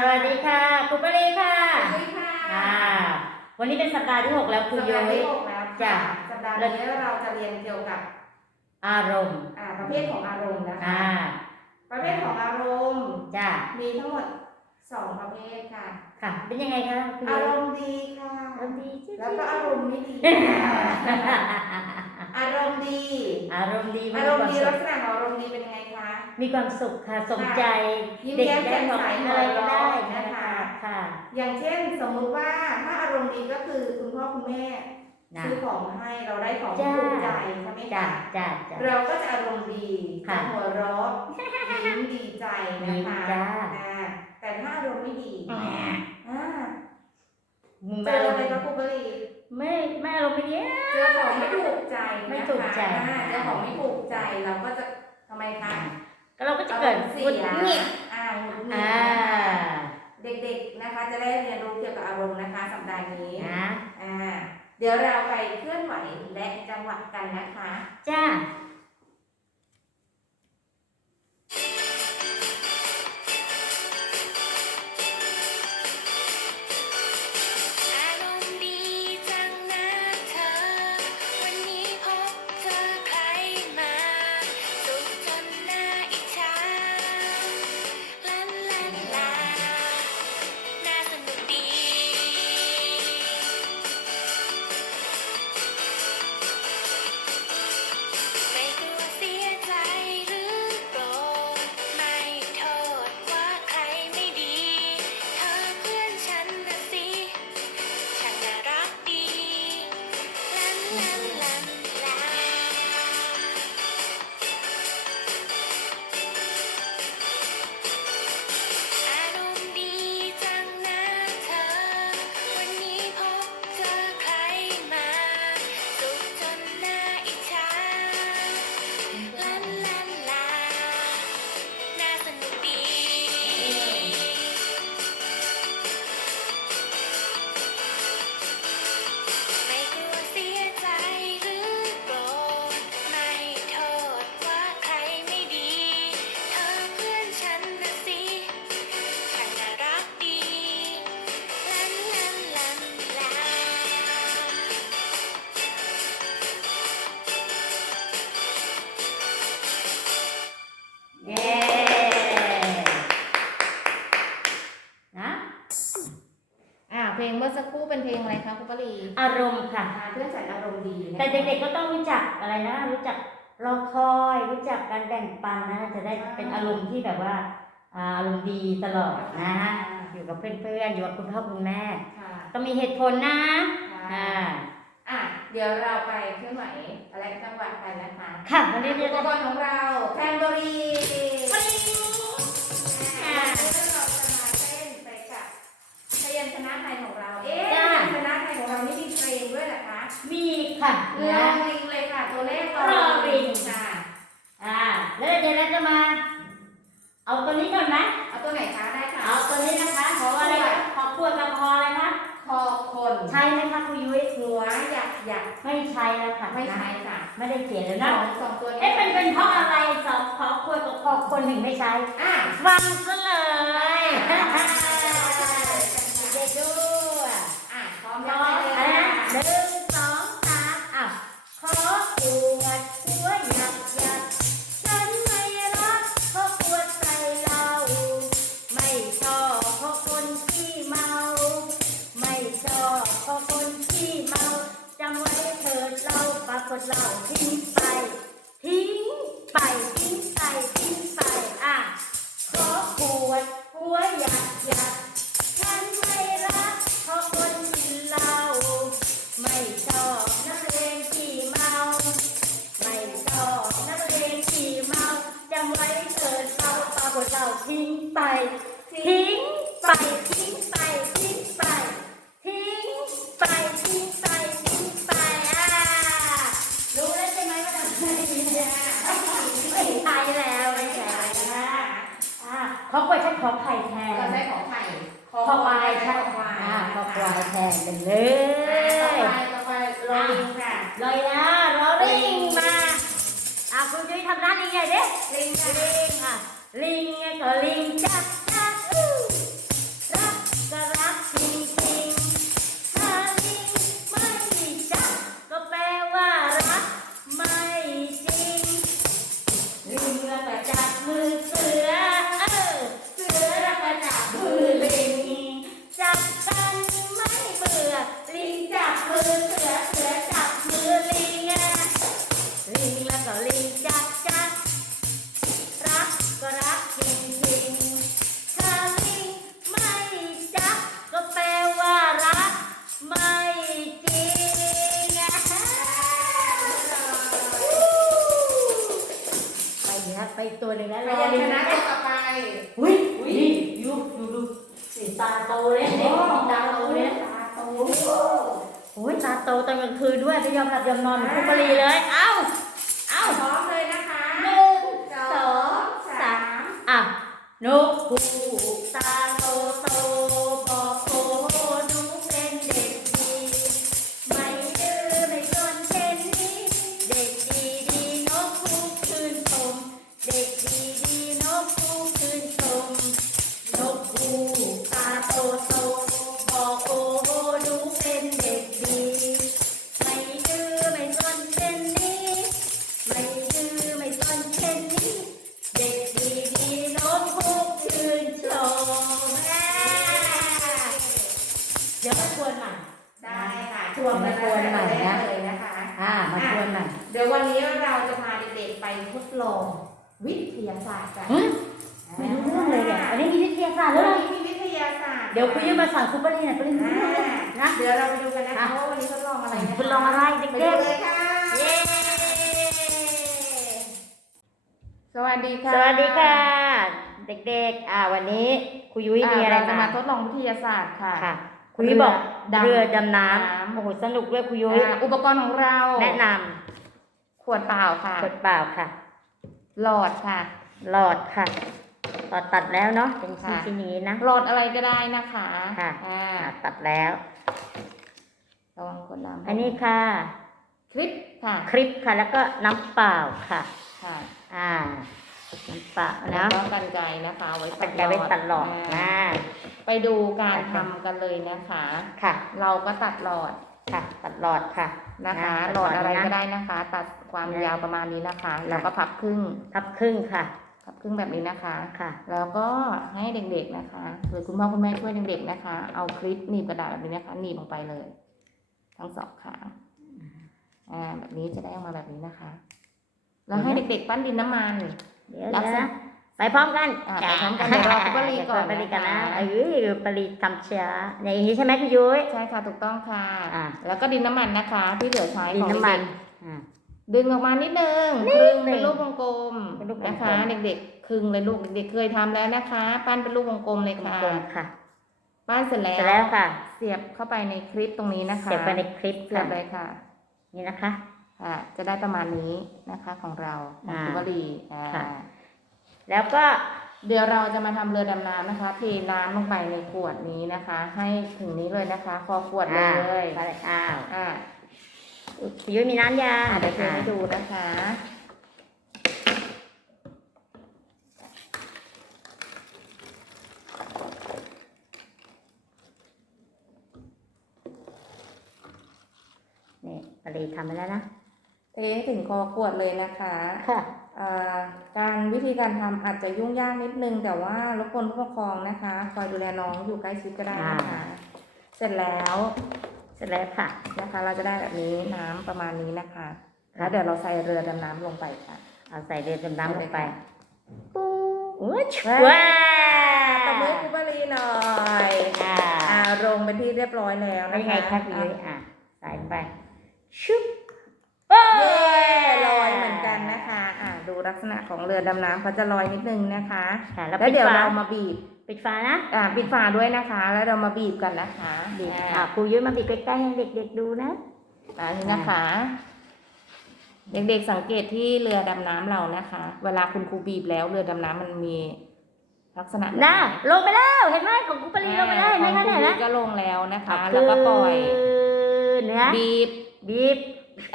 สวัสดีค่ะครูปรีค่ะสวัสดีค่ะอ่าวันนี้เป็นสัปดาห์ที่หกแล้วครูสัปยุ้ดาห์ยที่หกแล้วจ้ะค่ะสัปดาห์นี้เราจะเรียนเกี่ยวกับอารมณ์อ่าประเภทของอารมณ์นะคะ อ่าประเภทของอารมณ์จ้ามีทั้งหมดสองประเภทค่ะ ค่ะ เป็นยังไงคะครูอายุ้รยมณ์ดีค่ะอารมณ์ดีจิ๊ดแล้วก็อารมณ์ไม่ดี อารมณ์ดีอารมณ์ดีมีอารมควาณ์มดีสุลัขกษณะของอารมณ์ดีเป็นยังไงคะ มีความสุขค่ะสมใจยิ้มเด็กแย้มได้แจ่มบอกใสอะไรก็ได้นะนะคะคะค่ะ อย่างเช่นสมมุติว่าถ้าอารมณ์ดีก็คือคุณพ่อคุณแม่นะซื้อของมาให้เราได้ของที่จ้าถูกใจใช่ไหมจ้าคะจ้าจ้าเราก็จะอารมณ์ดีค่ะจะหัวเราะยิ้มดีใจนะคะดีจ้าอ่าแต่ถ้าอารมณ์ไม่ดีแหมอ่ามึงเจมาออารอะมไรณ์ครับครูบรีไม่ไม่อารมณ์ไม่ดีเจอของไม่ถูกใจนะคะไม่ถูกใจอ่าเจอของไม่ถูกใจเราก็จะทำไมคะ ก็เราก็จะเกิดอารมณ์เสีหงุดยหงิดอ่าหงุดหงิดอ่านะคะเด็กๆนะคะ จะได้เรียนรู้เกี่ยวกับอารมณ์นะคะสัปดาห์นี้นะอ่าเดี๋ยวเราไปเคลื่อนไหวและจังหวะกันนะคะ จ้า เพลงเมื่อสักครู่เป็นเพลงอะไรคะครูปรีอารมณ์ค่ะอ่าเพื่อนฉันอารมณ์ดีนะคะแต่เด็กๆก็ต้องรู้จักอะไรนะ รู้จักรอคอยรู้จักการแบ่งปันนะจะได้เป็นอารมณ์ที่แบบว่าอ่าอารมณ์ดีตลอดนะอยู่กับเพื่อนๆอยู่กับคุณพ่อคุณแม่ค่ะต้องมีเหตุผลนะอ่าอะเดี๋ยวเราไปเคลื่อนไหวอะไรจังหวะกันนะคะค่ะวันนี้อุเรียปกกรณ์ของเรา ยุ้ยหัวหยักหยักไม่ใช่แล้วค่ะไม่ใช่ค่ะ ไม่ได้เขียนแล้วสนะองสองตัวนี้เอ๊ะเป็นเป็นเพราะอะไรสองขอขวดกับขอคนหนึ่งไม่ใช้อะ ฟังซะเลย เราทิ้งไป ทิ้งไปทิ้งไปทิ้งไปอะขอขวดหัวหยักหยักฉันไม่รักเพราะคนกินเหล้าไม่ชอบนักเลงที่เมาไม่ชอบนักเลงที่เมาจำไว้เถิดเราปรากฏเราทิ้งไปทิ้งายใช้ค่ะของควายอ่าขอควายแทนกันเลต่อย ไปต่อไปโรยลิงค่ะเลยนะรอลิงมาอ่าคุณจุ้ยทำหน้าลิงใหญ่ดิลิงค่ะลิงอะลิงก็ลิงจัก ไปอีกตัวหนึ่งแล้วพยัญชนะตัวต่อไปอุ้ยอุ้ยยูดูดูสีตาโตเลยเด็ตาโตเลยตาโตโอ้ยตาโตตอนกลางคืนด้วยไปยอมหลับยอมนอนเหมืคุปรีเลย เอ้า เอ้าพร้อมเลยนะคะหนึ่งสองสามอะนกหูตาโตโต ศาสตร์กันเฮ้ยไม่รู้เรื่องเลยเนี่ยวันนี้มีวิทยาศาสตร์วัแล้วนเหรอนี้มีวิทยาศาสตร์เดี๋ยวคุณยืมมาสั่งคุณปริญญาปริญญาอ่านะเดี๋ยวเราไปดูกันนะคะว่าวันนี้ทดลองอะไรนะคะทดลองอะไรเด็กๆไปดูเลยค่ะเย้สวัสดีค่ะ สวัสดีค่ะ เด็กๆ อ่าวันนี้ครูยุ้ยมีอะไรเาจะมามาทดลองวิทยาศาสตร์ค่ะค่ะครูยุ้ยบอกดำเรือดำน้น้ำำโอ้โหสนุกด้วยครูยุ้ยอ่าอุปกรณ์ของเรา แนะนขวดเปล่าค่ะำกดเปล่าค่ะ หลอดค่ะ หลอดค่ะ หลอดตัดแล้วเนาะเป็นชิ้นค่ะชิ้นนี้นะหลอดอะไรก็ได้นะคะค่ะอ่าอ่าตัดแล้วระวังคนน้ำอันนี้ค่ะ คลิปค่ะ คลิปค่ะ แล้วก็น้ำเปล่าค่ะค่ะ อ่าน้ำเปล่าแล้วนะก็กันไกรนะคะเอาไว้เป็นการไว้ตัดหลอดานะไปดูการค่ะทำกันเลยนะคะ ค่ะ เราก็ตัดหลอดค่ะ ตัดหลอดค่ะนะคะตัหลอดอะไรนก็ได้นะคะ ตัดความนะยาวประมาณนี้นะคะ แล้วก็พับครึ่งทับครึ่งค่ะ พับครึ่งแบบนี้นะคะ ค่ะ แล้วก็ให้เด็กๆนะคะ หรือคุณพ่อคุณแม่ช่วยเด็กๆนะคะ เอาคลิปหนีบกระดาษแบบนี้นะคะ หนีบลงไปเลย ทั้งสองข้างอ่าแบบนี้จะได้ออกมาแบบนี้นะคะ แล้วให้เด็กๆปั้นดินน้ำมันเดี๋ยวลักษณะ นะไปพร้อมกันอะไปพร้อมกันเดี๋ยวรอคุณปรีก่อนปรีกันนะนะคะเอ้ยปรีทำช้าอย่างนี้ใช่ไหมคุณยุ้ย ใช่ค่ะถูกต้องค่ะ อ่า แล้วก็ดินน้ำมันนะคะ ที่เหลือใช้ดินของน้ำมันเด็กอ่าๆ ดึงออกมานิดนึงนิคดรึ่งหนึ่งเป็นรูปวงกลมเป็นรูปวงกลมนะคะ เด็กๆครึ่งเลยลูกเด็กๆเคยทำแล้วนะคะ ปั้นเป็นรูปวงกลมเลยค่ะกลมค่ะ ปั้นเสร็จแล้วเสร็จแล้วค่ะ เสียบเข้าไปในคลิปตรงนี้นะคะ เสียบไปในคลิปเสียค่ะบเลยค่ะ นี่นะคะอ่าจะได้ประมาณนี้นะคะของเราของอ่าคุณวลีอ่าค่ะแล้วก็เดี๋ยวเราจะมาทำเรือดำน้ำนะคะเทน้ำลงไปในขวดนี้นะคะ ให้ถึงนี้เลยนะคะ คอขวดเลอ่ายไปเลยอ้าวอ่าคุ ณยุ้ยมีน้ำยาอ่าเดี๋ยวเทให้ดูนะคะ นี่ปรีทำไปแล้วนะเทให้ถึงคอขวดเลยนะคะค่ะอ่าการวิธีการทำอาจจะยุ่งยากนิดนึง แต่ว่ารบกวนผู้ปกครองนะคะ คอยดูแลน้องอยู่ใกล้ชิดก็ได้นะคะ เสร็จแล้ว เสร็จแล้วค่ะนะคะ เราจะได้แบบนี้น้ำประมาณนี้นะคะ แล้วเดี๋ยวเราใส่เรือดำน้ำลงไปค่ะเอาใส่เรือดำน้ำลงไปปูอุ้ยว้าว้าตบมือให้ครูบารีหน่อยอ่าอ่าลงเป็นที่เรียบร้อยแล้วเป็นนะไงคะคะคุณยุ้ยอะอะใส่ไปชุบโอ้เย้ลอยเหมือนกันนะคะ อ่าดูลักษณะของเรือดำน้ำเขาจะลอยนิดนึงนะคะค่ะแล้วแล้วปิดเดี๋ยวฝาเรามาบีบ ปิดฝานะ อ่าปิดฝาด้วยนะคะ แล้วเรามาบีบกันนะคะบีบอ่าอะครูยุ้ยมาบีบใกล้ๆให้เด็กๆดูนะอันนี้นะคะ เด็กๆสังเกตที่เรือดำน้ำเรานะคะ เวลาคุณครูบีบแล้วเรือดำน้ำมันมีลักษณะแบบน่ะไหลงไปแล้วเห็นไหมของครูปรีลงไปแล้วเห็นไหมขคะองครูเนี่ยบีนะบก็ลงแล้วนะคะเอาแล้วก็ปล่อยเนื้อบีบบีบ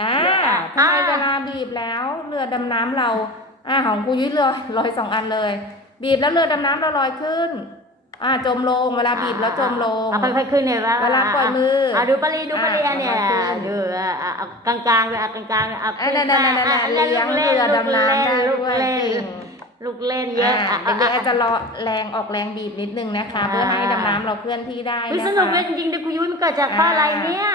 อ่าอ่าทำไมเวลาบีบแล้ว เรือดำน้ำเรา อ่าของครูยุ้ยเรือลอยสองอันเลย บีบแล้วเรือดำน้ำเราลอยขึ้น อ่าจมลง เวลาบีบแล้วจมลงเอาค่อยๆขึ้นเนี่ยว่าเวลาปล่อยมือเอาดูปรีดูปรีอะเนี่ยค่อยๆขึ้นดูอะอะเอากลางๆเลยเอากลางๆเลยเอาอ่านั่นนั่นนั่นนั่นเลี้ยงเรือดำน้ำได้ลูกด้วยเล่นเก่งลูกเล่นเยอะอ่าอะเด็กๆอาจจะรอแรงออกแรงบีบนิดนึงนะคะอ่าเพื่อให้ดำน้ำเราเคลื่อนที่ได้เฮ้ยนะคะสนุกเลยจริงๆดูคุยุ้ยมันเกิดจากข้ออะไรเนี่ย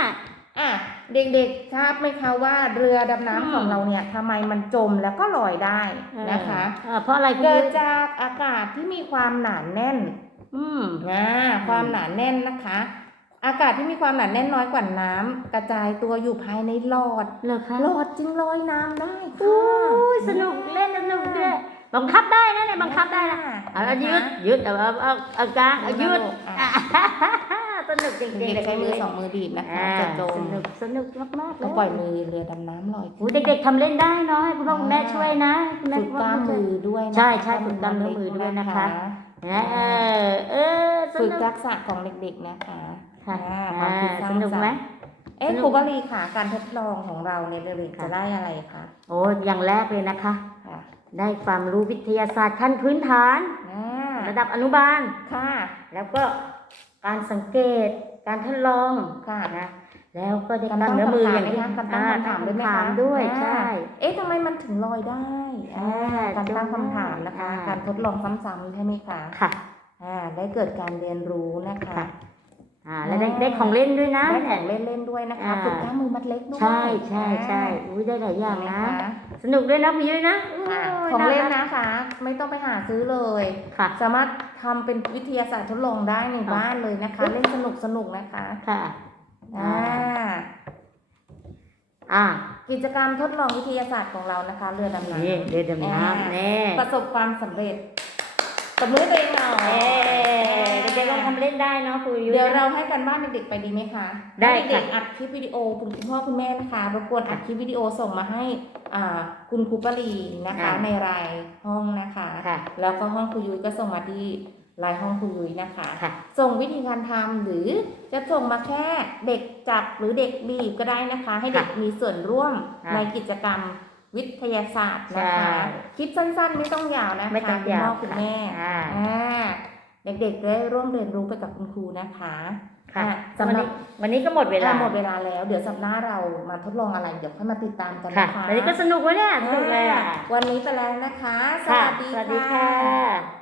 อะเด็กๆทราบไหมคะว่าเรือดำน้ำของเราเนี่ยทำไมมันจมแล้วก็ลอยได้นะคะเออเพราะอะไรคุเกิยุ้ดยจากอากาศที่มีความหนาแน่น อืมอ่าความหนาแน่นนะคะอากาศที่มีความหนาแน่นน้อยกว่าน้ำกระจายตัวอยู่ภายในหลอดเหรอคะหลอดจึงลอยน้ำได้โอ้ค่ะยสนุกเล่นสนุกด้วยบังคับได้นะเนี่ยบังคับได้นะเอาเอายืดยืดเอาเอาเอาเอากลางเอายืด เด็กเลยๆใช้มือสองมือดีดนะคะอ่าจะจสมนุกสนุกมากๆเลก็ยปล่อยมือเรือดำน้ำลอยขึ้นโอ้เด็กๆทำเล่นได้เนาะให้คุณพ่อคุณแม่ช่วยนะคุณแม่ฝึกกล้ามมือด้วยนะคะใช่ใช่ฝึกกล้ามเนื้อมือด้วยนะคะเออเออสฝึกนุกทักษะของเด็กๆนะคะค่ะอ่าอ่าความคิดสร้างสนุกไหมสรรค์เอ๊ะสนุกครูบาลีค่ะการทดลองของเราเนี่ยเด็กๆค่ะจะได้อะไรคะโอ้อย่างแรกเลยนะคะค่ะได้ความรู้วิทยาศาสตร์ขั้นพื้นฐานอ่าระดับอนุบาลค่ะ แล้วก็ การสังเกต การทดลองค่ะนะแล้วก็ได้การกล้ามตั้งเนื้อมือคำถาอมย่างไหมที่คะการตั้งอ่คำถามด้วยไหมตั้งคะคำถามด้วยอ่าใช่เอ๊ะทำไมมันถึงลอยได้อ่าอ่าการตั้งคำถามนะคะอ่าการทดลองซ้ำๆใช่ไหมคะค่ะอ่าได้เกิดการเรียนรู้นะคะค่ะ อ่าแล้วได้ได้ของเล่นด้วยนะได้ของเล่นเล่นๆด้วยนะคะอ่าฝึกกล้ามมือมัดเล็กด้วยใช่ใช่ใช่อุ้ยได้หลายอย่างนะเห็นไหมคะสนุกด้วยนะพี่ยุ้ยนะอ่าโยของเล่นารักนะคะ ไม่ต้องไปหาซื้อเลยค่ะสามารถทำเป็นวิทยาศาสตร์ทดลองได้ในค่ะบ้านเลยนะคะ เล่นสนุกสนุกๆนะคะค่ะอ่าอ่ากิจกรรมทดลองวิทยาศาสตร์ของเรานะคะ เรือดำน้ำนี่เรือดำน้ำแน่ประสบความสำเร็จตบมือให้ตัวเองหน่อย ทำเล่นได้เนาะครูยุ้ย เดี๋ยวเราให้กันบ้านเด็กๆไปดีไหมคะได้ให้เด็กค่ะๆอัดคลิปวิดีโอคุณพ่อคุณแม่นะคะรบกวนอัดคลิปวิดีโอส่งมาให้อ่าคุณครูปรีนะคะในรายห้องนะคะ ค่ะ แล้วก็ห้องครูยุ้ยก็ส่งมาที่รายห้องครูยุ้ยนะคะ ค่ะ ส่งวิธีการทำหรือจะส่งมาแค่เด็กจับหรือเด็กบีบก็ได้นะคะ ให้เด็กมีส่วนร่วมค่ะในกิจกรรมวิทยาศาสตร์นะคะใช่คลิปสั้นๆไม่ต้องยาวนะคะไม่ต้องคุณยาวพ่อคุณแม่ค่ะอ่า เด็กๆได้ร่วมเรียนรู้ไปกับคุณครูนะคะค่ะอะวันสำหรับนี้วันนี้ก็หมดเวลาอะหมดเวลาแล้ว เดี๋ยวสัปดาห์เรามาทดลองอะไร เดี๋ยวค่อยมาติดตามกันค่ะนะคะวันนี้ก็สนุกวะเนี่ยสนุกเลยอะวันนี้ไปแล้วนะคะสค่ะวัสดีสวัสดีค่ะ